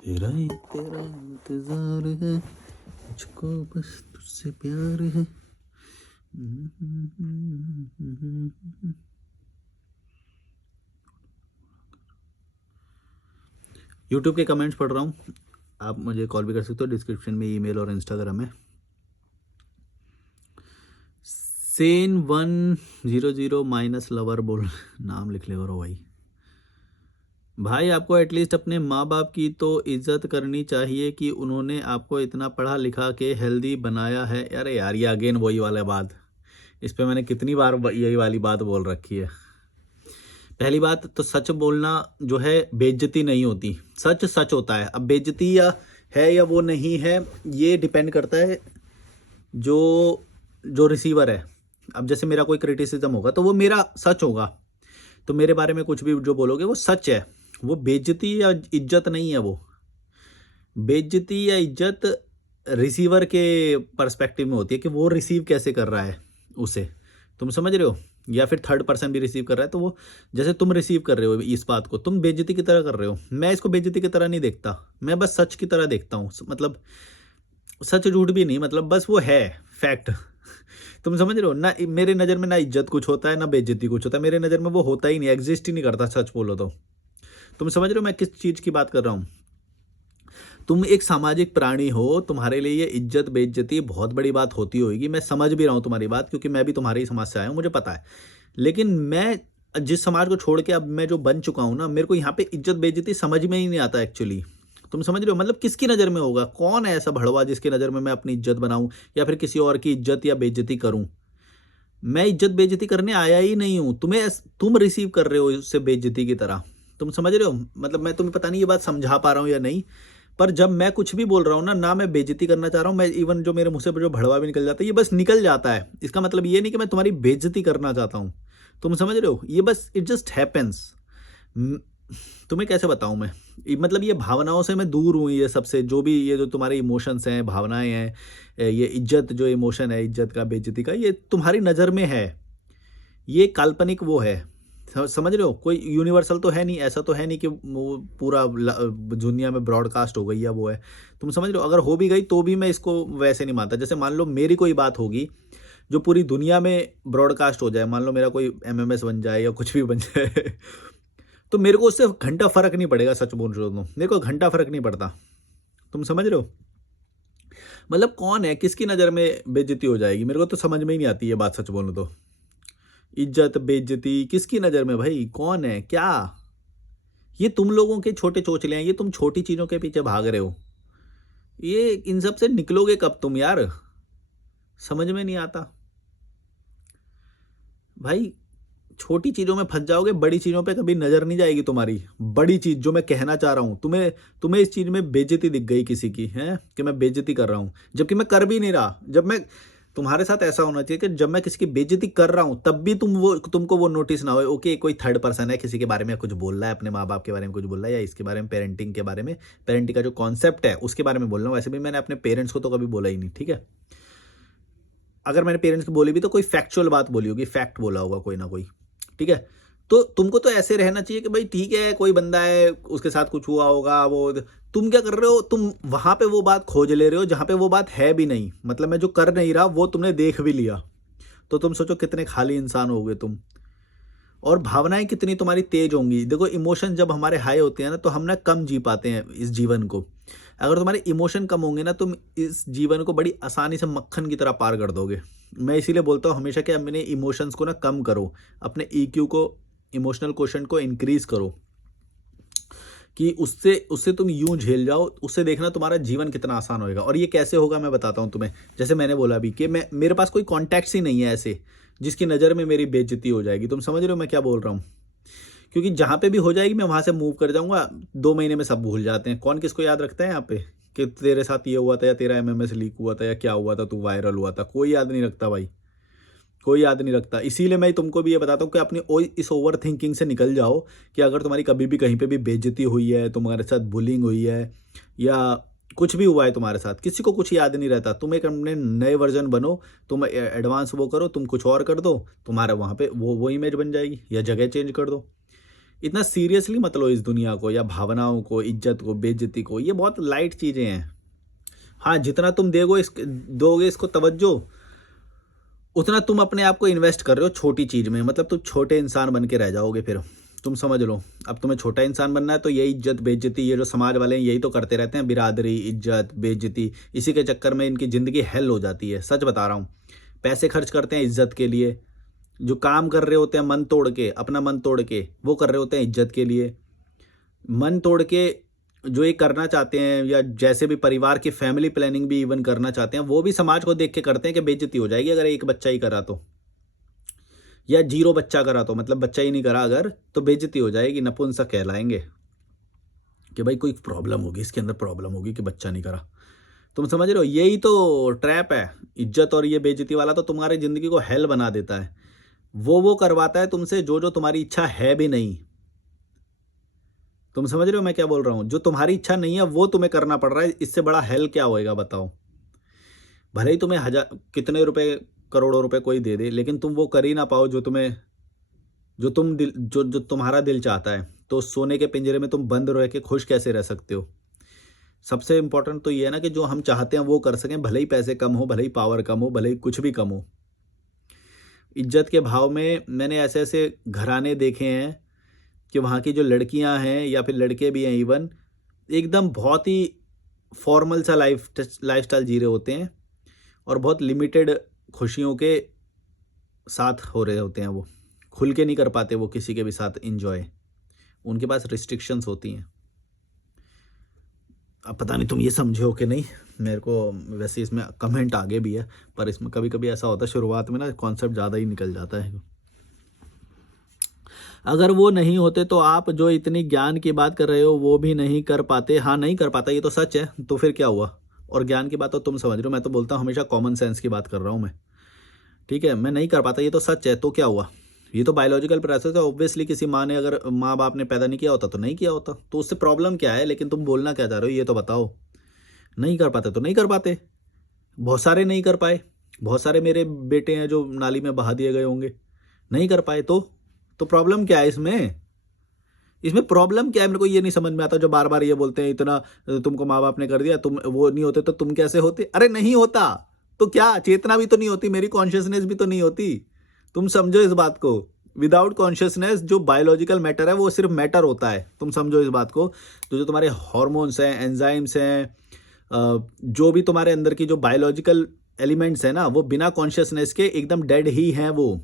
तेरा इंतजार है, मुझको बस तुझसे प्यार है। यूट्यूब के कमेंट्स पढ़ रहा हूँ, आप मुझे कॉल भी कर सकते हो, डिस्क्रिप्शन में ईमेल और इंस्टाग्राम है। Sen100 माइनस लवर बोल नाम लिख ले करो भाई। भाई आपको एटलीस्ट अपने माँ बाप की तो इज्जत करनी चाहिए कि उन्होंने आपको इतना पढ़ा लिखा के हेल्दी बनाया है। अरे यार ये अगेन वही वाला बात, इस पे मैंने कितनी बार यही वाली बात बोल रखी है। पहली बात तो सच बोलना जो है बेइज्जती नहीं होती, सच सच होता है। अब बेइज्जती या वो नहीं है, ये डिपेंड करता है जो रिसीवर है। अब जैसे मेरा कोई क्रिटिसिज्म होगा तो वो मेरा सच होगा, तो मेरे बारे में कुछ भी जो बोलोगे वो सच है। वो बेइज्जती या इज्जत नहीं है। वो बेइज्जती या इज्जत रिसीवर के पर्सपेक्टिव में होती है कि वो रिसीव कैसे कर रहा है उसे, तुम समझ रहे हो। या फिर थर्ड पर्सन भी रिसीव कर रहा है, तो वो जैसे तुम रिसीव कर रहे हो इस बात को, तुम बेइज्जती की तरह कर रहे हो। मैं इसको बेइज्जती की तरह नहीं देखता, मैं बस सच की तरह देखता हूँ। मतलब सच झूठ भी नहीं, मतलब बस वो है फैक्ट। तुम समझ रहे हो ना। मेरे नज़र में ना इज्जत कुछ होता है ना बेइज्जती कुछ होता है, मेरे नज़र में वो होता ही नहीं, एग्जिस्ट ही नहीं करता सच बोलो तो। तुम समझ रहे हो मैं किस चीज़ की बात कर रहा हूँ। तुम एक सामाजिक प्राणी हो, तुम्हारे लिए ये इज्जत बेइज्जती बहुत बड़ी बात होती होगी। मैं समझ भी रहा हूँ तुम्हारी बात, क्योंकि मैं भी तुम्हारे ही समाज से आया हूँ, मुझे पता है। लेकिन मैं जिस समाज को छोड़ के अब मैं जो बन चुका हूँ ना, मेरे को यहाँ पे इज्जत बेइज्जती समझ में ही नहीं आता एक्चुअली। तुम समझ रहे हो, मतलब किसकी नज़र में होगा, कौन है ऐसा भड़वा जिसकी नज़र में मैं अपनी इज्जत बनाऊं या फिर किसी और की इज्जत या बेइज्जती करूं। मैं इज्जत बेइज्जती करने आया ही नहीं हूं। तुम रिसीव कर रहे हो उससे बेइज्जती की तरह। तुम समझ रहे हो, मतलब मैं तुम्हें पता नहीं ये बात समझा पा रहा हूँ या नहीं, पर जब मैं कुछ भी बोल रहा हूँ ना मैं बेइज्जती करना चाह रहा हूँ। मैं इवन जो मेरे मुंह से जो भड़वा भी निकल जाता है, ये बस निकल जाता है। इसका मतलब ये नहीं कि मैं तुम्हारी बेइज्जती करना चाहता हूँ। तुम समझ रहे हो, ये बस इट जस्ट हैपेंस। तुम्हें कैसे बताऊं मैं, मतलब ये भावनाओं से मैं दूर हूँ। ये सबसे जो भी ये जो तुम्हारे इमोशंस हैं, भावनाएं हैं, ये इज्जत जो इमोशन है इज्जत का बेइज्जती का, ये तुम्हारी नज़र में है, ये काल्पनिक वो है। समझ रहे हो, कोई यूनिवर्सल तो है नहीं। ऐसा तो है नहीं कि वो पूरा दुनिया में ब्रॉडकास्ट हो गई या वो है। तुम समझ रहे हो, अगर हो भी गई तो भी मैं इसको वैसे नहीं मानता। जैसे मान लो मेरी कोई बात होगी जो पूरी दुनिया में ब्रॉडकास्ट हो जाए, मान लो मेरा कोई एमएमएस बन जाए या कुछ भी बन जाए तो मेरे को उससे घंटा फर्क नहीं पड़ेगा। सच बोल रहे हो तो मेरे को घंटा फर्क नहीं पड़ता। तुम समझ रहे हो, मतलब कौन है किसकी नज़र में बेइज्जती हो जाएगी, मेरे को तो समझ में ही नहीं आती ये बात, सच बोलूं तो। इज्जत बेइज्जती किसकी नज़र में भाई, कौन है क्या। ये तुम लोगों के छोटे चोचले हैं, ये तुम छोटी चीज़ों के पीछे भाग रहे हो। ये इन सब से निकलोगे कब तुम यार, समझ में नहीं आता भाई। छोटी चीज़ों में फंस जाओगे, बड़ी चीज़ों पे कभी नज़र नहीं जाएगी तुम्हारी। बड़ी चीज़ जो मैं कहना चाह रहा हूँ, तुम्हें इस चीज़ में बेइज्जती दिख गई किसी की है कि मैं बेइज्जती कर रहा हूँ, जबकि मैं कर भी नहीं रहा। जब मैं तुम्हारे साथ ऐसा होना चाहिए कि जब मैं किसी की बेइज्जती कर रहा हूँ तब भी तुमको वो नोटिस ना हो। ओके कोई थर्ड पर्सन है किसी के बारे में कुछ बोल रहा है, अपने माँ बाप के बारे में कुछ बोल रहा है, या इसके बारे में पेरेंटिंग के बारे में, पेरेंटिंग का जो कॉन्सेप्ट है उसके बारे में बोल रहा हूँ। वैसे भी मैंने अपने पेरेंट्स को तो कभी बोला ही नहीं, ठीक है। अगर मैंने पेरेंट्स को बोली भी तो कोई फैक्चुअल बात बोली होगी, फैक्ट बोला होगा कोई ना कोई, ठीक है। तो तुमको तो ऐसे रहना चाहिए कि भाई ठीक है कोई बंदा है उसके साथ कुछ हुआ होगा, वो तुम क्या कर रहे हो, तुम वहां पे वो बात खोज ले रहे हो जहां पे वो बात है भी नहीं। मतलब मैं जो कर नहीं रहा वो तुमने देख भी लिया, तो तुम सोचो कितने खाली इंसान हो गए तुम। और भावनाएं कितनी तुम्हारी तेज होंगी। देखो इमोशन जब हमारे हाई होते हैं ना, तो हम ना कम जी पाते हैं इस जीवन को। अगर तुम्हारे इमोशन कम होंगे ना, तुम इस जीवन को बड़ी आसानी से मक्खन की तरह पार कर दोगे। मैं इसीलिए बोलता हूँ हमेशा कि अपने इमोशंस को ना कम करो, अपने ईक्यू को, इमोशनल क्वेश्चन को इंक्रीज करो, कि उससे उससे तुम यूं झेल जाओ। उससे देखना तुम्हारा जीवन कितना आसान होएगा। और ये कैसे होगा मैं बताता हूँ तुम्हें। जैसे मैंने बोला अभी कि मेरे पास कोई कॉन्टैक्ट्स ही नहीं है ऐसे जिसकी नज़र में मेरी बेइज्जती हो जाएगी। तुम समझ रहे हो मैं क्या बोल रहा हूँ, क्योंकि जहाँ पे भी हो जाएगी मैं वहाँ से मूव कर जाऊँगा। 2 महीने में सब भूल जाते हैं। कौन किसको याद रखता है यहाँ पे कि तेरे साथ ये हुआ था या तेरा एमएमएस लीक हुआ था या क्या हुआ था, तू वायरल हुआ था, कोई याद नहीं रखता भाई, कोई याद नहीं रखता। इसीलिए मैं तुमको भी ये बताता हूँ कि अपनी इस ओवर थिंकिंग से निकल जाओ कि अगर तुम्हारी कभी भी कहीं पे भी बेइज्जती हुई है, तुम्हारे साथ बुलिंग हुई है या कुछ भी हुआ है तुम्हारे साथ, किसी को कुछ याद नहीं रहता। तुम एक अपने नए वर्जन बनो, तुम एडवांस वो करो, तुम कुछ और कर दो, तुम्हारा वहाँ पे वो इमेज बन जाएगी, या जगह चेंज कर दो। इतना सीरियसली मत लो इस दुनिया को या भावनाओं को, इज्जत को, बेइज्जती को। ये बहुत लाइट चीज़ें हैं। हाँ, जितना तुम दोगे इसको तवज्जो, उतना तुम अपने आप को इन्वेस्ट कर रहे हो छोटी चीज़ में। मतलब तुम छोटे इंसान बन के रह जाओगे फिर। तुम समझ लो, अब तुम्हें छोटा इंसान बनना है तो ये इज्जत बेइज्जती, ये जो समाज वाले हैं यही तो करते रहते हैं, बिरादरी, इज्जत, बेइज्जती, इसी के चक्कर में इनकी ज़िंदगी हेल हो जाती है। सच बता रहा हूँ। पैसे खर्च करते हैं इज्जत के लिए, जो काम कर रहे होते हैं मन तोड़ के, अपना मन तोड़ के, वो कर रहे होते हैं इज्जत के लिए। मन तोड़ के जो ये करना चाहते हैं, या जैसे भी परिवार की फैमिली प्लानिंग भी इवन करना चाहते हैं, वो भी समाज को देख के करते हैं कि बेइज्जती हो जाएगी अगर एक बच्चा ही करा तो, या 0 बच्चा करा तो, मतलब बच्चा ही नहीं करा अगर, तो बेइज्जती हो जाएगी, नपुंसक कहलाएंगे कि भाई कोई प्रॉब्लम होगी, इसके अंदर प्रॉब्लम होगी कि बच्चा नहीं करा। तुम समझ रहे हो, यही तो ट्रैप है इज्जत और ये बेइज्जती वाला। तो तुम्हारी ज़िंदगी को हेल बना देता है। वो करवाता है तुमसे जो जो तुम्हारी इच्छा है भी नहीं। तुम समझ रहे हो मैं क्या बोल रहा हूँ? जो तुम्हारी इच्छा नहीं है वो तुम्हें करना पड़ रहा है। इससे बड़ा हेल क्या होएगा बताओ? भले ही तुम्हें कितने रुपए, करोड़ों रुपए कोई दे दे, लेकिन तुम वो कर ही ना पाओ जो तुम्हें, जो तुम्हारा दिल चाहता है। तो सोने के पिंजरे में तुम बंद रह के खुश कैसे रह सकते हो? सबसे इम्पोर्टेंट तो ये है ना कि जो हम चाहते हैं वो कर सकें, भले ही पैसे कम हो, भले ही पावर कम हो, भले ही कुछ भी कम हो। इज्जत के भाव में मैंने ऐसे ऐसे घराने देखे हैं कि वहाँ की जो लड़कियाँ हैं या फिर लड़के भी हैं इवन, एकदम बहुत ही फॉर्मल सा लाइफस्टाइल जी रहे होते हैं और बहुत लिमिटेड खुशियों के साथ हो रहे होते हैं। वो खुल के नहीं कर पाते वो किसी के भी साथ इंजॉय, उनके पास रिस्ट्रिक्शंस होती हैं। अब पता नहीं तुम ये समझे हो कि नहीं, मेरे को वैसे इसमें कमेंट आगे भी है, पर इसमें कभी कभी ऐसा होता है शुरुआत में ना कॉन्सेप्ट ज़्यादा ही निकल जाता है। अगर वो नहीं होते तो आप जो इतनी ज्ञान की बात कर रहे हो वो भी नहीं कर पाते। हाँ, नहीं कर पाता, ये तो सच है। तो फिर क्या हुआ? और ज्ञान की बात तो तुम समझ रहे हो, मैं तो बोलता हूँ हमेशा कॉमन सेंस की बात कर रहा हूँ मैं। ठीक है, मैं नहीं कर पाता, ये तो सच है। तो क्या हुआ? ये तो बायोलॉजिकल प्रोसेस है। ऑब्वियसली किसी अगर माँ बाप ने पैदा नहीं किया होता तो नहीं किया होता, तो उससे प्रॉब्लम क्या है? लेकिन तुम बोलना क्या चाह रहे हो ये तो बताओ। नहीं कर पाते तो नहीं कर पाते। बहुत सारे नहीं कर पाए, बहुत सारे मेरे बेटे हैं जो नाली में बहा दिए गए होंगे, नहीं कर पाए। तो प्रॉब्लम क्या है इसमें प्रॉब्लम क्या है? मेरे को ये नहीं समझ में आता जो बार बार ये बोलते हैं इतना तुमको माँ बाप ने कर दिया, तुम वो नहीं होते तो तुम कैसे होते? अरे नहीं होता तो क्या, चेतना भी तो नहीं होती, मेरी कॉन्शियसनेस भी तो नहीं होती। तुम समझो इस बात को। विदाउट कॉन्शियसनेस जो बायोलॉजिकल मैटर है वो सिर्फ मैटर होता है। तुम समझो इस बात को। तो जो तुम्हारे हॉर्मोन्स हैं, एंजाइम्स हैं, जो भी तुम्हारे अंदर की जो बायोलॉजिकल एलिमेंट्स हैं ना, वो बिना कॉन्शियसनेस के एकदम डेड ही हैं वो।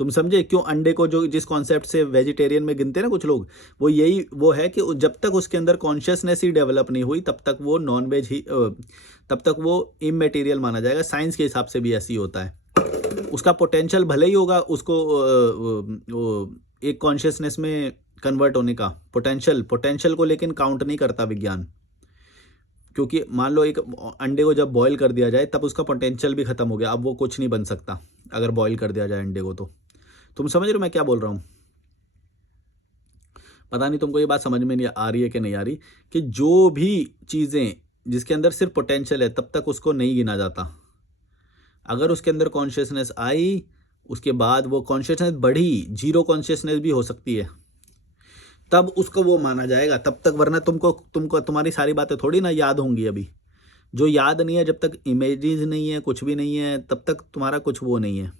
तुम समझे क्यों अंडे को जो जिस कॉन्सेप्ट से वेजिटेरियन में गिनते हैं ना कुछ लोग, वो यही वो है कि जब तक उसके अंदर कॉन्शियसनेस ही डेवलप नहीं हुई तब तक वो नॉन वेज ही, तब तक वो इमैटेरियल माना जाएगा। साइंस के हिसाब से भी ऐसी होता है। उसका पोटेंशियल भले ही होगा उसको एक कॉन्शियसनेस में कन्वर्ट होने का पोटेंशियल को, लेकिन काउंट नहीं करता विज्ञान। क्योंकि मान लो एक अंडे को जब बॉईल कर दिया जाए तब उसका पोटेंशियल भी खत्म हो गया, अब वो कुछ नहीं बन सकता अगर बॉईल कर दिया जाए अंडे को। तो तुम समझ रहे हो मैं क्या बोल रहा हूँ? पता नहीं तुमको ये बात समझ में नहीं आ रही है कि नहीं आ रही, कि जो भी चीज़ें जिसके अंदर सिर्फ पोटेंशियल है तब तक उसको नहीं गिना जाता। अगर उसके अंदर कॉन्शियसनेस आई, उसके बाद वो कॉन्शियसनेस बढ़ी, 0 कॉन्शियसनेस भी हो सकती है, तब उसको वो माना जाएगा तब तक। वरना तुमको तुम्हारी सारी बातें थोड़ी ना याद होंगी। अभी जो याद नहीं है, जब तक इमेजेस नहीं है, कुछ भी नहीं है, तब तक तुम्हारा कुछ वो नहीं है।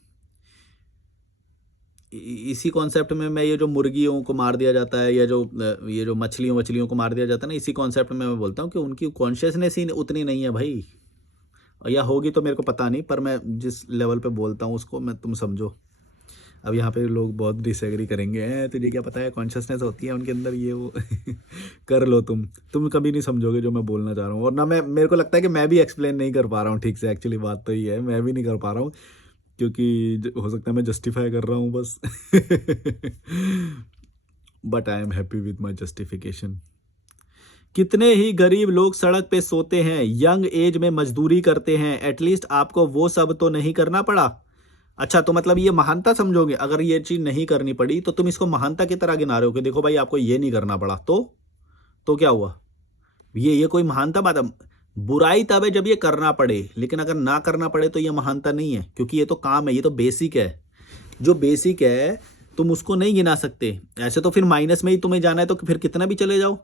इसी कॉन्सेप्ट में मैं ये जो मुर्गियों को मार दिया जाता है या जो ये जो मछलियों को मार दिया जाता है ना, इसी कॉन्सेप्ट में मैं बोलता हूँ कि उनकी कॉन्शियसनेस ही उतनी नहीं है भाई, या होगी तो मेरे को पता नहीं, पर मैं जिस लेवल पे बोलता हूँ उसको मैं तुम समझो। अब यहाँ पे लोग बहुत डिसएग्री करेंगे, हैं तुझे क्या पता है कॉन्शियसनेस होती है उनके अंदर ये वो कर लो तुम कभी नहीं समझोगे जो मैं बोलना चाह रहा हूँ। और ना मेरे को लगता है कि मैं भी एक्सप्लेन नहीं कर पा रहा हूँ ठीक से। एक्चुअली बात तो ये है, मैं भी नहीं कर पा रहा हूँ, क्योंकि हो सकता है मैं जस्टिफाई कर रहा हूँ बस but I am happy with my justification. कितने ही गरीब लोग सड़क पे सोते हैं, यंग एज में मजदूरी करते हैं, एटलीस्ट आपको वो सब तो नहीं करना पड़ा। अच्छा, तो मतलब ये महानता समझोगे? अगर ये चीज़ नहीं करनी पड़ी तो तुम इसको महानता की तरह गिना रहे हो कि देखो भाई आपको ये नहीं करना पड़ा, तो क्या हुआ? ये कोई महानता बात है? बुराई तब है जब ये करना पड़े, लेकिन अगर ना करना पड़े तो ये महानता नहीं है, क्योंकि ये तो काम है, ये तो बेसिक है। जो बेसिक है तुम उसको नहीं गिना सकते। ऐसे तो फिर माइनस में ही तुम्हें जाना है, तो फिर कितना भी चले जाओ।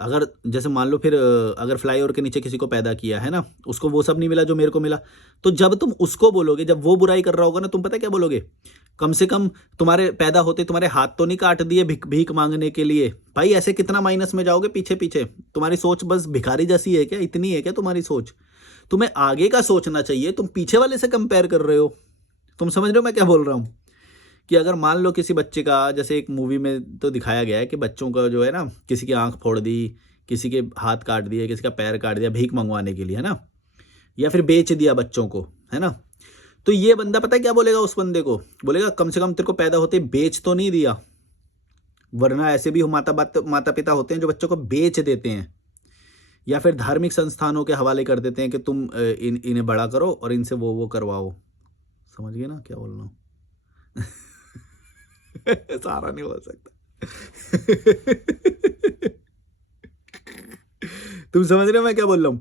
अगर जैसे मान लो फिर अगर फ्लाईओवर के नीचे किसी को पैदा किया है ना, उसको वो सब नहीं मिला जो मेरे को मिला, तो जब तुम उसको बोलोगे, जब वो बुराई कर रहा होगा ना, तुम पता क्या बोलोगे, कम से कम तुम्हारे पैदा होते तुम्हारे हाथ तो नहीं काट दिए भीख भीख मांगने के लिए। भाई ऐसे कितना माइनस में जाओगे पीछे पीछे। तुम्हारी सोच बस भिखारी जैसी है क्या? इतनी है क्या तुम्हारी सोच? तुम्हें आगे का सोचना चाहिए, तुम पीछे वाले से कंपेयर कर रहे हो। तुम समझ रहे हो मैं क्या बोल रहा हूँ? कि अगर मान लो किसी बच्चे का, जैसे एक मूवी में तो दिखाया गया है कि बच्चों का जो है ना, किसी की आंख फोड़ दी, किसी के हाथ काट दिए, किसी का पैर काट दिया भीख मंगवाने के लिए, है ना, या फिर बेच दिया बच्चों को, है ना, तो ये बंदा पता है क्या बोलेगा? उस बंदे को बोलेगा कम से कम तेरे को पैदा होते बेच तो नहीं दिया। वरना ऐसे भी माता पिता होते हैं जो बच्चों को बेच देते हैं, या फिर धार्मिक संस्थानों के हवाले कर देते हैं कि तुम इन्हें बड़ा करो और इनसे वो करवाओ। समझ गए ना क्या बोल रहा हूँ? सारा नहीं बोल सकता। तुम समझ रहे हो मैं क्या बोल रहा हूं?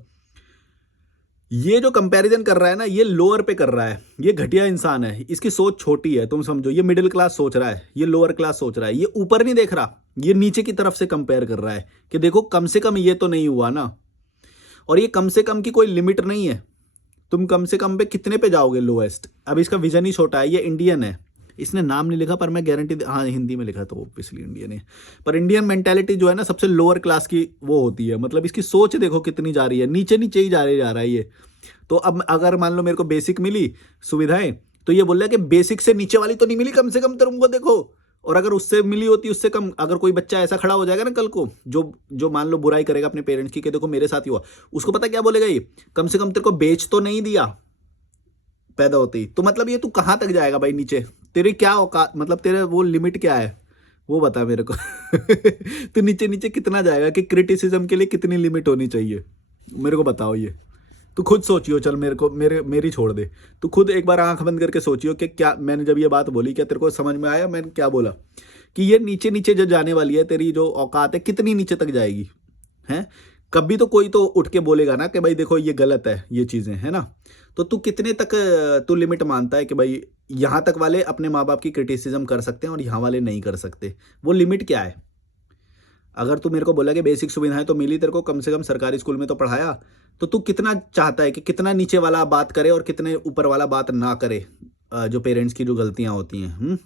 ये जो कंपैरिजन कर रहा है ना, ये लोअर पे कर रहा है, ये घटिया इंसान है, इसकी सोच छोटी है। तुम समझो, ये मिडिल क्लास सोच रहा है, ये लोअर क्लास सोच रहा है, ये ऊपर नहीं देख रहा, ये नीचे की तरफ से कंपेयर कर रहा है कि देखो कम से कम ये तो नहीं हुआ ना। और ये कम से कम की कोई लिमिट नहीं है, तुम कम से कम पे कितने पे जाओगे लोएस्ट। अब इसका विजन ही छोटा है, ये इंडियन है, इसने नाम नहीं लिखा पर मैं गारंटी, हाँ हिंदी में लिखा तो ऑब्वियसली इंडियन है। पर इंडियन मेंटालिटी जो है ना, सबसे लोअर क्लास की वो होती है। मतलब इसकी सोच देखो कितनी जा रही है, नीचे नीचे ही जा रहा है ये। तो अब अगर मान लो मेरे को बेसिक मिली सुविधाएं, तो ये बोल रहा है कि बेसिक से नीचे वाली तो नहीं मिली, कम से कम तुमको देखो। और अगर उससे मिली होती उससे कम, अगर कोई बच्चा ऐसा खड़ा हो जाएगा ना कल को, जो मान लो बुराई करेगा अपने पेरेंट्स की कि देखो मेरे साथ ही हुआ, उसको पता क्या बोलेगा ये, कम से कम तेरे को बेच तो नहीं दिया पैदा होते ही। तो मतलब ये तू कहाँ तक जाएगा भाई नीचे? तेरी क्या औकात, मतलब तेरे वो लिमिट क्या है वो बता मेरे को। तू नीचे नीचे कितना जाएगा कि क्रिटिसिज्म के लिए कितनी लिमिट होनी चाहिए मेरे को बताओ। ये तू खुद सोचियो, चल मेरी छोड़ दे। तू खुद एक बार आंख बंद करके सोचियो कि क्या मैंने जब ये बात बोली, क्या तेरे को समझ में आया मैंने क्या बोला? कि ये नीचे नीचे जो जाने वाली है, तेरी जो औकात है कितनी नीचे तक जाएगी है? कभी तो कोई तो उठ के बोलेगा ना कि भाई देखो ये गलत है ये चीजें, है ना। तो तू कितने तक तू लिमिट मानता है कि भाई यहाँ तक वाले अपने माँ बाप की क्रिटिसिज्म कर सकते हैं और यहाँ वाले नहीं कर सकते? वो लिमिट क्या है? अगर तू मेरे को बोला कि बेसिक सुविधाएं तो मिली तेरे को, कम से कम सरकारी स्कूल में तो पढ़ाया, तो तू कितना चाहता है कि कितना नीचे वाला बात करे और कितने ऊपर वाला बात ना करे? जो पेरेंट्स की जो गलतियां होती हैं,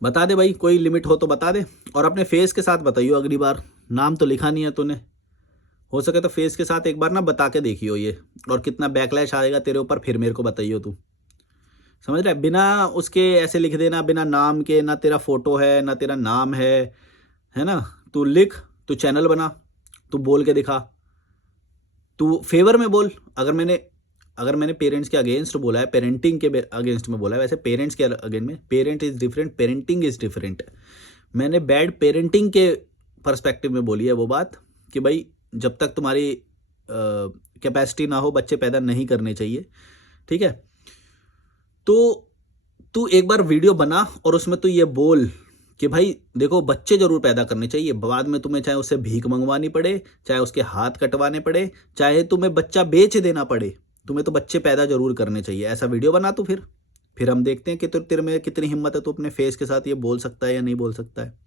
बता दे भाई, कोई लिमिट हो तो बता दे। और अपने फेस के साथ बताइयो अगली बार, नाम तो लिखा नहीं है तूने, हो सके तो फेस के साथ एक बार ना बता के देखियो ये, और कितना बैकलैश आएगा तेरे ऊपर फिर मेरे को बताइयो तू। समझ रहा है? बिना उसके ऐसे लिख देना, बिना नाम के, ना तेरा फोटो है ना तेरा नाम है ना। तू लिख, तू चैनल बना, तू बोल के दिखा, तू फेवर में बोल। अगर मैंने पेरेंट्स के अगेंस्ट बोला है, पेरेंटिंग के अगेंस्ट में बोला है, वैसे पेरेंट्स के अगेंस्ट में, parent is different, parenting is different. मैंने बैड पेरेंटिंग के पर्सपेक्टिव में बोली है वो बात कि भाई जब तक तुम्हारी कैपेसिटी ना हो, बच्चे पैदा नहीं करने चाहिए, ठीक है। तो तू एक बार वीडियो बना और उसमें तू ये बोल कि भाई देखो बच्चे जरूर पैदा करने चाहिए, बाद में तुम्हें चाहे उससे भीख मंगवानी पड़े, चाहे उसके हाथ कटवाने पड़े, चाहे तुम्हें बच्चा बेच देना पड़े, तुम्हें तो बच्चे पैदा जरूर करने चाहिए। ऐसा वीडियो बना तू, फिर हम देखते हैं कि तेरे में कितनी हिम्मत है, तू अपने फेस के साथ ये बोल सकता है या नहीं बोल सकता है।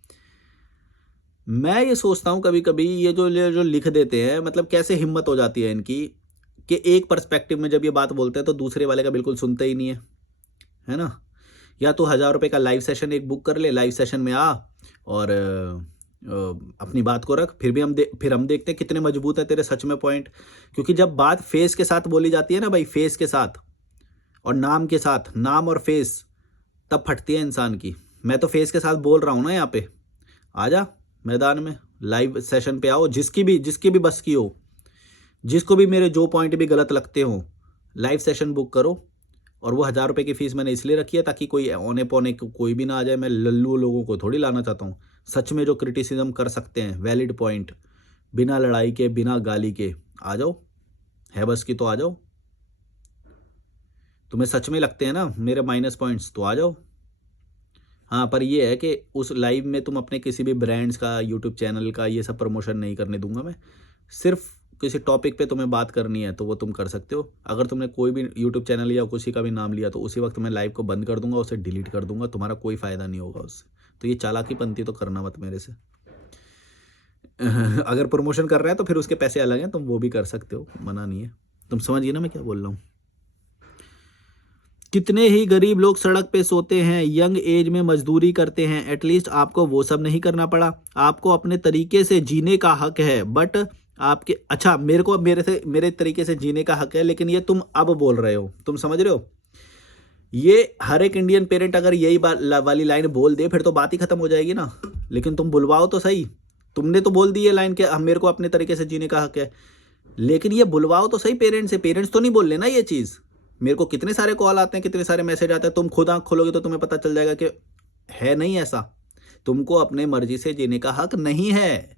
मैं ये सोचता हूँ कभी कभी ये जो लिख देते हैं, मतलब कैसे हिम्मत हो जाती है इनकी कि एक पर्सपेक्टिव में जब ये बात बोलते हैं तो दूसरे वाले का बिल्कुल सुनते ही नहीं है ना। या तो 1000 रुपये का लाइव सेशन एक बुक कर ले, लाइव सेशन में आ और अपनी बात को रख, फिर हम देखते हैं कितने मजबूत है तेरे सच में पॉइंट। क्योंकि जब बात फेस के साथ बोली जाती है ना भाई, फेस के साथ और नाम के साथ, नाम और फेस, तब फटती है इंसान की। मैं तो फेस के साथ बोल रहा हूँ ना, यहाँ पे आ जा मैदान में, लाइव सेशन पे आओ, जिसकी भी बस की हो, जिसको भी मेरे जो पॉइंट भी गलत लगते हो, लाइव सेशन बुक करो। और वो 1000 रुपये की फीस मैंने इसलिए रखी है ताकि कोई औने पौने कोई भी ना आ जाए। मैं लल्लू लोगों को थोड़ी लाना चाहता हूँ, सच में जो क्रिटिसिज्म कर सकते हैं, वैलिड पॉइंट, बिना लड़ाई के, बिना गाली के, आ जाओ, है बस की तो आ जाओ। तुम्हें सच में लगते हैं ना मेरे माइनस पॉइंट्स, तो आ जाओ। हाँ, पर ये है कि उस लाइव में तुम अपने किसी भी ब्रांड्स का, यूट्यूब चैनल का, ये सब प्रमोशन नहीं करने दूंगा मैं। सिर्फ किसी टॉपिक पे तुम्हें बात करनी है तो वो तुम कर सकते हो। अगर तुमने कोई भी यूट्यूब चैनल या किसी का भी नाम लिया तो उसी वक्त मैं लाइव को बंद कर दूंगा, उसे डिलीट कर दूंगा, तुम्हारा कोई फ़ायदा नहीं होगा उससे। तो ये चालाकीपंती तो करना मत मेरे से। अगर प्रमोशन कर रहा है तो फिर उसके पैसे अलग हैं, तुम वो भी कर सकते हो, मना नहीं है। तुम समझिए ना मैं क्या बोल रहा हूँ। कितने ही गरीब लोग सड़क पे सोते हैं, यंग एज में मजदूरी करते हैं, एटलीस्ट आपको वो सब नहीं करना पड़ा। आपको अपने तरीके से जीने का हक है, बट आपके अच्छा मेरे तरीके से जीने का हक है, लेकिन ये तुम अब बोल रहे हो, तुम समझ रहे हो। ये हर एक इंडियन पेरेंट अगर यही वाली लाइन बोल दे फिर तो बात ही खत्म हो जाएगी ना। लेकिन तुम बुलवाओ तो सही। तुमने तो बोल दी ये लाइन कि मेरे को अपने तरीके से जीने का हक है, लेकिन ये बुलवाओ तो सही पेरेंट्स से। पेरेंट्स तो नहीं बोल रहे ना ये चीज़। मेरे को कितने सारे कॉल आते हैं, कितने सारे मैसेज आते हैं, तुम खुद आंख खोलोगे तो तुम्हें पता चल जाएगा कि है नहीं ऐसा। तुमको अपने मर्जी से जीने का हक नहीं है,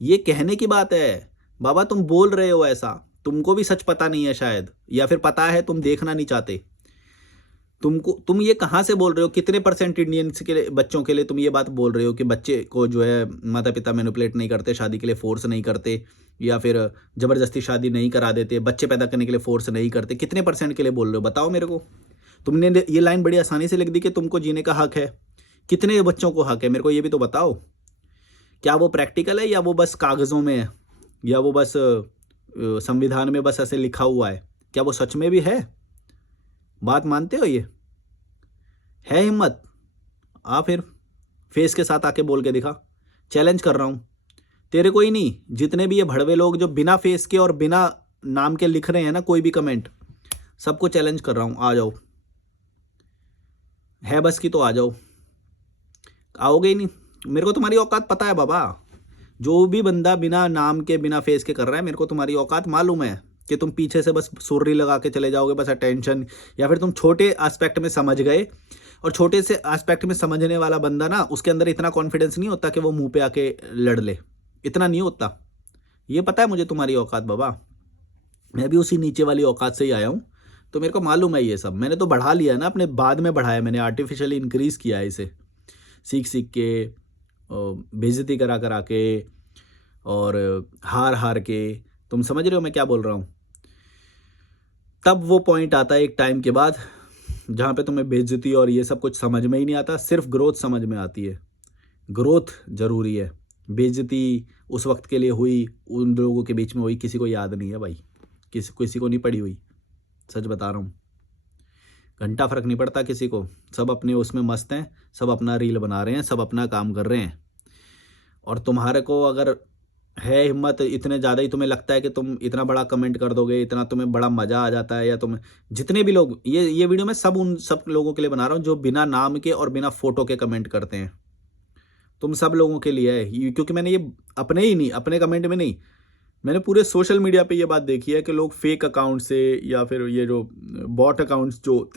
ये कहने की बात है। बाबा तुम बोल रहे हो ऐसा, तुमको भी सच पता नहीं है शायद, या फिर पता है तुम देखना नहीं चाहते। तुम ये कहाँ से बोल रहे हो? कितने % इंडियंस के लिए, बच्चों के लिए तुम ये बात बोल रहे हो कि बच्चे को जो है माता पिता मैनिपुलेट नहीं करते, शादी के लिए फोर्स नहीं करते, या फिर ज़बरदस्ती शादी नहीं करा देते, बच्चे पैदा करने के लिए फोर्स नहीं करते? कितने % के लिए बोल रहे हो बताओ मेरे को। तुमने ये लाइन बड़ी आसानी से लिख दी कि तुमको जीने का हक है। कितने बच्चों को हक है मेरे को ये भी तो बताओ। क्या वो प्रैक्टिकल है या वो बस कागज़ों में है, या वो बस संविधान में बस ऐसे लिखा हुआ है? क्या वो सच में भी है? बात मानते हो? ये है हिम्मत? आ फिर फेस के साथ आके बोल के दिखा। चैलेंज कर रहा हूँ तेरे को ही नहीं, जितने भी ये भड़वे लोग जो बिना फेस के और बिना नाम के लिख रहे हैं ना कोई भी कमेंट, सबको चैलेंज कर रहा हूँ। आ जाओ, है बस की तो आ जाओ। आओगे ही नहीं, मेरे को तुम्हारी औकात पता है बाबा। जो भी बंदा बिना नाम के बिना फेस के कर रहा है, मेरे को तुम्हारी औकात मालूम है कि तुम पीछे से बस सुर्री लगा के चले जाओगे, बस अटेंशन, या फिर तुम छोटे एस्पेक्ट में समझ गए। और छोटे से एस्पेक्ट में समझने वाला बंदा ना, उसके अंदर इतना कॉन्फिडेंस नहीं होता कि वो मुंह पे आके लड़ ले, इतना नहीं होता। ये पता है मुझे तुम्हारी औकात बाबा। मैं भी उसी नीचे वाली औकात से ही आया हूँ, तो मेरे को मालूम है ये सब। मैंने तो बढ़ा लिया ना अपने, बाद में बढ़ाया मैंने, आर्टिफिशियली इंक्रीज़ किया है इसे, सीख सीख के, बेइज्जती करा करा के, और हार हार के। तुम समझ रहे हो मैं क्या बोल रहा हूँ। तब वो पॉइंट आता है एक टाइम के बाद जहाँ पे तुम्हें बेइज्जती और ये सब कुछ समझ में ही नहीं आता, सिर्फ ग्रोथ समझ में आती है। ग्रोथ ज़रूरी है। बेइज्जती उस वक्त के लिए हुई, उन लोगों के बीच में हुई, किसी को याद नहीं है भाई, किसी को नहीं पड़ी हुई। सच बता रहा हूँ, घंटा फ़र्क नहीं पड़ता किसी को। सब अपने उसमें मस्त हैं, सब अपना रील बना रहे हैं, सब अपना काम कर रहे हैं। और तुम्हारे को अगर है हिम्मत, इतने ज़्यादा ही तुम्हें लगता है कि तुम इतना बड़ा कमेंट कर दोगे, इतना तुम्हें बड़ा मज़ा आ जाता है, या तुम जितने भी लोग, ये वीडियो मैं उन सब लोगों के लिए बना रहा हूँ जो बिना नाम के और बिना फ़ोटो के कमेंट करते हैं। तुम सब लोगों के लिए है, क्योंकि मैंने ये अपने ही नहीं, अपने कमेंट में नहीं, मैंने पूरे सोशल मीडिया पे ये बात देखी है कि लोग फेक अकाउंट से, या फिर ये जो बॉट अकाउंट्स, जो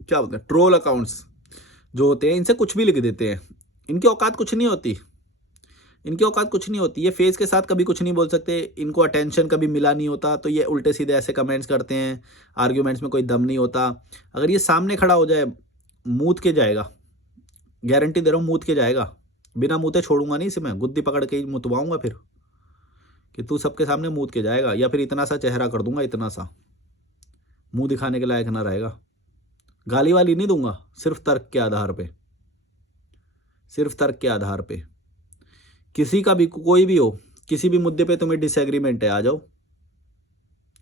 क्या बोलते हैं, ट्रोल अकाउंट्स जो होते हैं, इनसे कुछ भी लिख देते हैं। इनकी औकात कुछ नहीं होती, इनकी औकात कुछ नहीं होती। ये फेस के साथ कभी कुछ नहीं बोल सकते, इनको अटेंशन कभी मिला नहीं होता, तो ये उल्टे सीधे ऐसे कमेंट्स करते हैं। आर्ग्यूमेंट्स में कोई दम नहीं होता। अगर ये सामने खड़ा हो जाए, मूत के जाएगा, गारंटी दे रहा हूँ, मूत के जाएगा। बिना मूते छोड़ूंगा नहीं इसे, मैं गुद्दी पकड़ के ही मुतवाऊंगा फिर, कि तू सबके सामने मूत के जाएगा, या फिर इतना सा चेहरा कर दूंगा, इतना सा मुंह दिखाने के लायक ना रहेगा। गाली वाली नहीं दूंगा, सिर्फ तर्क के आधार पे, सिर्फ तर्क के आधार पे। किसी का भी, कोई भी हो, किसी भी मुद्दे पे तुम्हें डिसएग्रीमेंट है, आ जाओ,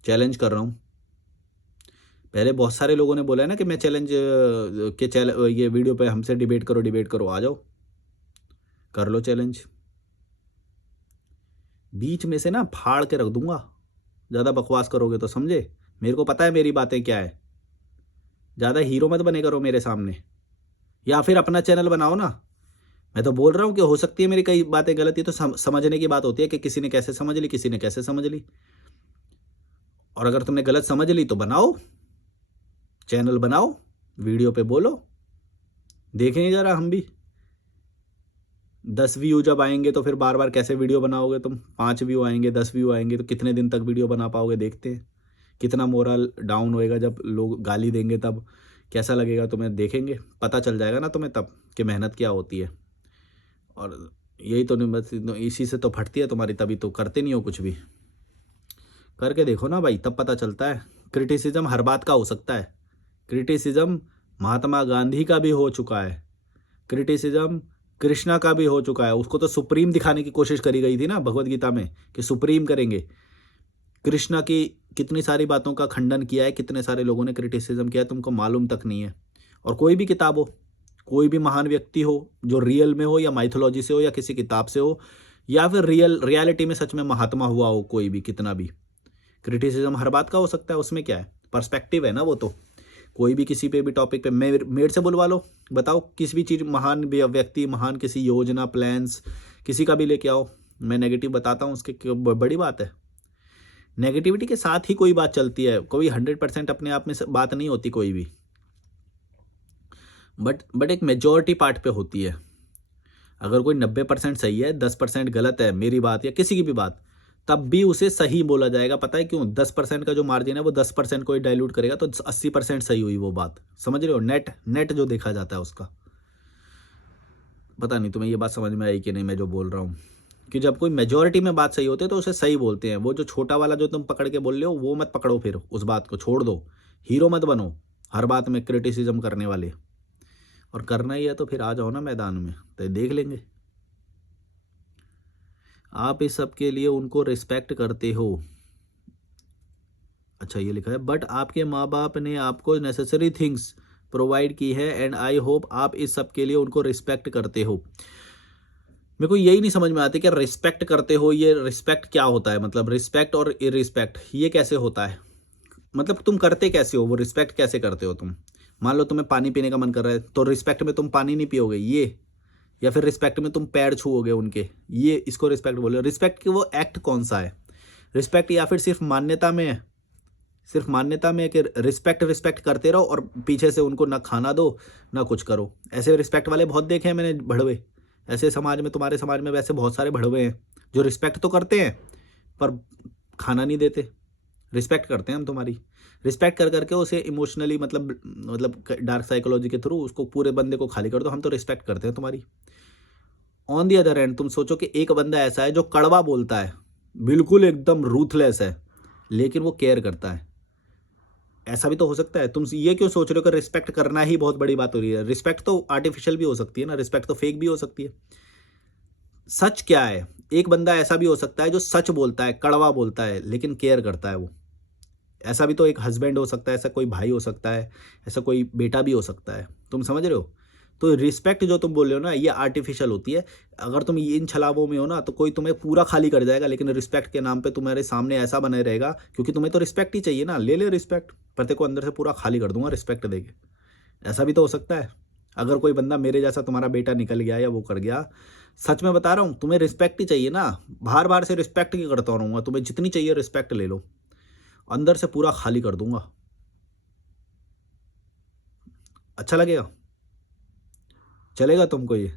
चैलेंज कर रहा हूँ। पहले बहुत सारे लोगों ने बोला है ना कि मैं ये वीडियो पे हमसे डिबेट करो, आ जाओ, कर लो चैलेंज। बीच में से ना फाड़ के रख दूंगा, ज़्यादा बकवास करोगे तो, समझे। मेरे को पता है मेरी बातें क्या है। ज़्यादा हीरो मत बने करो मेरे सामने, या फिर अपना चैनल बनाओ ना। मैं तो बोल रहा हूँ कि हो सकती है मेरी कई बातें गलत, ये तो समझने की बात होती है कि किसी ने कैसे समझ ली, किसी ने कैसे समझ ली। और अगर तुमने गलत समझ ली तो बनाओ, चैनल बनाओ, वीडियो पे बोलो, देखेंगे ज़रा हम भी। 10 व्यू जब आएंगे तो फिर बार बार कैसे वीडियो बनाओगे तुम। 5 व्यू आएंगे, 10 व्यू आएंगे, तो कितने दिन तक वीडियो बना पाओगे, देखते हैं। कितना मोरल डाउन होएगा जब लोग गाली देंगे, तब कैसा लगेगा तुम्हें, देखेंगे, पता चल जाएगा ना तुम्हें तब कि मेहनत क्या होती है। और यही तो नहीं, बस इसी से तो फटती है तुम्हारी, तभी तो करते नहीं हो कुछ भी। करके देखो ना भाई, तब पता चलता है। क्रिटिसिज्म हर बात का हो सकता है। क्रिटिसिज्म महात्मा गांधी का भी हो चुका है, क्रिटिसिज्म कृष्णा का भी हो चुका है। उसको तो सुप्रीम दिखाने की कोशिश करी गई थी ना भगवत गीता में कि सुप्रीम करेंगे। कृष्णा की कितनी सारी बातों का खंडन किया है, कितने सारे लोगों ने क्रिटिसिज्म किया है, तुमको मालूम तक नहीं है। और कोई भी किताब हो, कोई भी महान व्यक्ति हो जो रियल में हो या माइथोलॉजी से हो या किसी किताब से हो या फिर रियलिटी में सच में महात्मा हुआ हो, कोई भी कितना भी, क्रिटिसिज्म हर बात का हो सकता है। उसमें क्या है, पर्सपेक्टिव है ना वो तो। कोई भी किसी पे भी टॉपिक पे मेरे से बुलवा लो, बताओ किसी भी चीज़, महान व्यक्ति, महान किसी योजना, प्लान्स, किसी का भी लेके आओ, मैं नेगेटिव बताता हूँ, उसके बड़ी बात है। नेगेटिविटी के साथ ही कोई बात चलती है, कोई 100% अपने आप में बात नहीं होती कोई भी, बट एक मेजॉरिटी पार्ट पे होती है। अगर कोई 90% सही है, 10% गलत है मेरी बात या किसी की भी बात, तब भी उसे सही बोला जाएगा। पता है क्यों? 10% का जो मार्जिन है वो 10% को ही डाइल्यूट करेगा, तो 80% सही हुई वो बात। समझ रहे हो? नेट जो देखा जाता है उसका। पता नहीं तुम्हें ये बात समझ में आई कि नहीं, मैं जो बोल रहा हूँ कि जब कोई मेजॉरिटी में बात सही होती है तो उसे सही बोलते हैं। वो जो छोटा वाला जो तुम पकड़ के बोल रहे हो वो मत पकड़ो, फिर उस बात को छोड़ दो। हीरो मत बनो हर बात में क्रिटिसिज्म करने वाले। और करना ही है तो फिर आ जाओ ना मैदान में, तो देख लेंगे। आप इस सब के लिए उनको रिस्पेक्ट करते हो। अच्छा ये लिखा है, बट आपके माँ बाप ने आपको नेसेसरी थिंग्स प्रोवाइड की है एंड आई होप आप इस सब के लिए उनको रिस्पेक्ट करते हो। मेरे को यही नहीं समझ में आती कि रिस्पेक्ट करते हो, ये रिस्पेक्ट क्या होता है? मतलब रिस्पेक्ट और इरिस्पेक्ट ये कैसे होता है? मतलब तुम करते कैसे हो, वो रिस्पेक्ट कैसे करते हो तुम? मान लो तुम्हें पानी पीने का मन कर रहा है तो रिस्पेक्ट में तुम पानी नहीं पियोगे ये, या फिर रिस्पेक्ट में तुम पैर छूओगे उनके, ये इसको रिस्पेक्ट बोले। रिस्पेक्ट की वो एक्ट कौन सा है? रिस्पेक्ट या फिर सिर्फ मान्यता में है? सिर्फ मान्यता में कि रिस्पेक्ट करते रहो और पीछे से उनको ना खाना दो ना कुछ करो। ऐसे रिस्पेक्ट वाले बहुत देखे हैं मैंने, भड़वे। ऐसे समाज में, तुम्हारे समाज में वैसे बहुत सारे भड़वे हैं जो रिस्पेक्ट तो करते हैं पर खाना नहीं देते। रिस्पेक्ट करते हैं हम तुम्हारी, रिस्पेक्ट कर करके उसे इमोशनली, मतलब डार्क साइकोलॉजी के थ्रू उसको पूरे बंदे को खाली कर दो। हम तो रिस्पेक्ट करते हैं तुम्हारी। ऑन दी अदर हैंड तुम सोचो कि एक बंदा ऐसा है जो कड़वा बोलता है, बिल्कुल एकदम रूथलेस है, लेकिन वो केयर करता है। ऐसा भी तो हो सकता है। तुम ये क्यों सोच रहे हो कि रिस्पेक्ट करना ही बहुत बड़ी बात हो रही है? रिस्पेक्ट तो आर्टिफिशियल भी हो सकती है ना, रिस्पेक्ट तो फेक भी हो सकती है। सच क्या है? एक बंदा ऐसा भी हो सकता है जो सच बोलता है, कड़वा बोलता है, लेकिन केयर करता है वो। ऐसा भी तो एक हस्बैंड हो सकता है, ऐसा कोई भाई हो सकता है, ऐसा कोई बेटा भी हो सकता है। तुम समझ रहे हो? तो रिस्पेक्ट जो तुम बोल रहे हो ना, ये आर्टिफिशियल होती है। अगर तुम इन छलावों में हो ना तो कोई तुम्हें पूरा खाली कर जाएगा, लेकिन रिस्पेक्ट के नाम पे तुम्हारे सामने ऐसा बने रहेगा, क्योंकि तुम्हें तो रिस्पेक्ट ही चाहिए ना। ले ले रिस्पेक्ट, पर तेरे को अंदर से पूरा खाली कर दूंगा रिस्पेक्ट देके। ऐसा भी तो हो सकता है। अगर कोई बंदा मेरे जैसा तुम्हारा बेटा निकल गया या वो कर गया, सच में बता रहा हूँ, तुम्हें रिस्पेक्ट ही चाहिए ना। बार बार से रिस्पेक्ट ही करता रहूँगा, तुम्हें जितनी चाहिए रिस्पेक्ट ले लो, अंदर से पूरा खाली कर दूंगा। अच्छा लगेगा? चलेगा तुमको? ये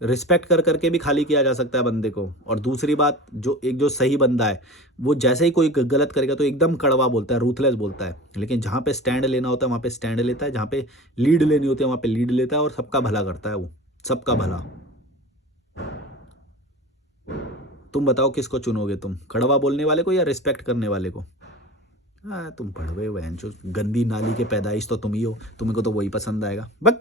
रिस्पेक्ट कर करके भी खाली किया जा सकता है बंदे को। और दूसरी बात, जो सही बंदा है वो जैसे ही कोई गलत करेगा तो एकदम कड़वा बोलता है, रूथलेस बोलता है, लेकिन जहाँ पे स्टैंड लेना होता है वहाँ पे स्टैंड लेता है, जहाँ पे लीड लेनी होती है वहाँ पे लीड लेता है, और सबका भला करता है वो, सबका भला। तुम बताओ किसको चुनोगे तुम, कड़वा बोलने वाले को या रिस्पेक्ट करने वाले को? हाँ तुम पढ़वे बहन जो गंदी नाली के पैदाइश तो तुम ही हो, तुमको तो वही पसंद आएगा। बट